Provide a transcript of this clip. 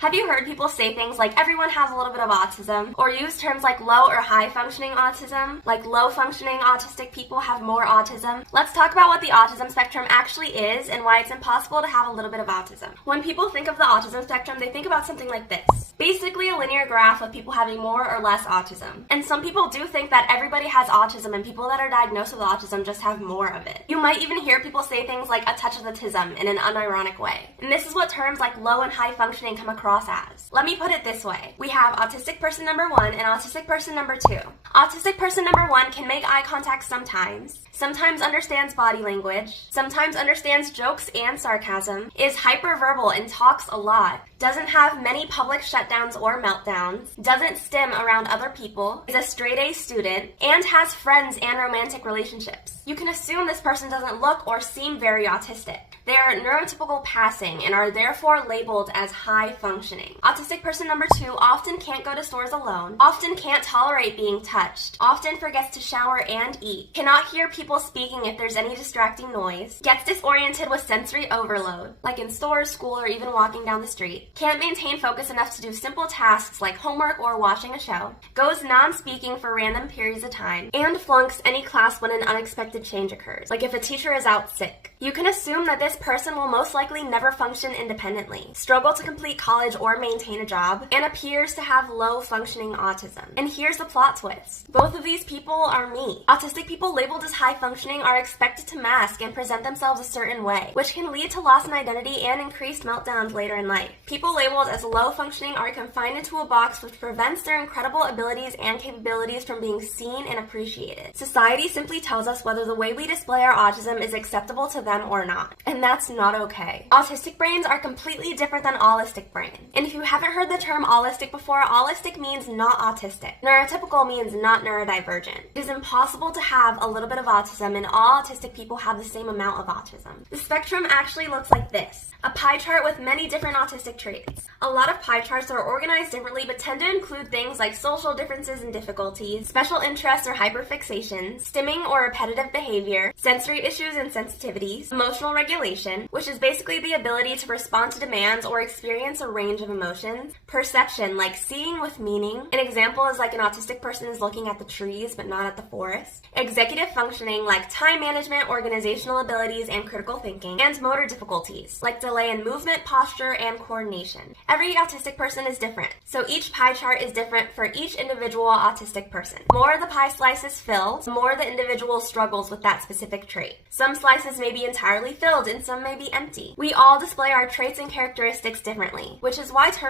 Have you heard people say things like everyone has a little bit of autism, or use terms like low or high functioning autism, like low functioning autistic people have more autism? Let's talk about what the autism spectrum actually is and why it's impossible to have a little bit of autism. When people think of the autism spectrum, they think about something like this. Basically a linear graph of people having more or less autism. And some people do think that everybody has autism and people that are diagnosed with autism just have more of it. You might even hear people say things like a touch of the tism in an unironic way. And this is what terms like low and high functioning come across as. Let me put it this way. We have autistic person number 1 and autistic person number 2. Autistic person number 1 can make eye contact sometimes understands body language, sometimes understands jokes and sarcasm, is hyperverbal and talks a lot, doesn't have many public shutdowns or meltdowns, doesn't stim around other people, is a straight A student, and has friends and romantic relationships. You can assume this person doesn't look or seem very autistic. They are neurotypical passing and are therefore labeled as high functioning. Autistic person number 2 often can't go to stores alone, often can't tolerate being touched, often forgets to shower and eat, cannot hear people speaking if there's any distracting noise, gets disoriented with sensory overload, like in stores, school, or even walking down the street, can't maintain focus enough to do simple tasks like homework or watching a show, goes non-speaking for random periods of time, and flunks any class when an unexpected change occurs, like if a teacher is out sick. You can assume that this person will most likely never function independently, struggle to complete college or maintain a job, and appears to have low functioning autism. And here's the plot twist. Both of these people are me. Autistic people labeled as high functioning are expected to mask and present themselves a certain way, which can lead to loss in identity and increased meltdowns later in life. People labeled as low functioning are confined into a box which prevents their incredible abilities and capabilities from being seen and appreciated. Society simply tells us whether the way we display our autism is acceptable to them or not. And that's not okay. Autistic brains are completely different than allistic brains. And if you haven't heard the term allistic before, allistic means not autistic. Neurotypical means not neurodivergent. It is impossible to have a little bit of autism and all autistic people have the same amount of autism. The spectrum actually looks like this. A pie chart with many different autistic traits. A lot of pie charts are organized differently but tend to include things like social differences and difficulties, special interests or hyperfixations, stimming or repetitive behavior, sensory issues and sensitivities, emotional regulation, which is basically the ability to respond to demands or experience a range of emotions, perception, like seeing with meaning. An example is like an autistic person is looking at the trees but not at the forest. Executive functioning, like time management, organizational abilities, and critical thinking, and motor difficulties, like delay in movement, posture, and coordination. Every autistic person is different, so each pie chart is different for each individual autistic person. The more the pie slice is filled, the more the individual struggles with that specific trait. Some slices may be entirely filled and some may be empty. We all display our traits and characteristics differently, which is why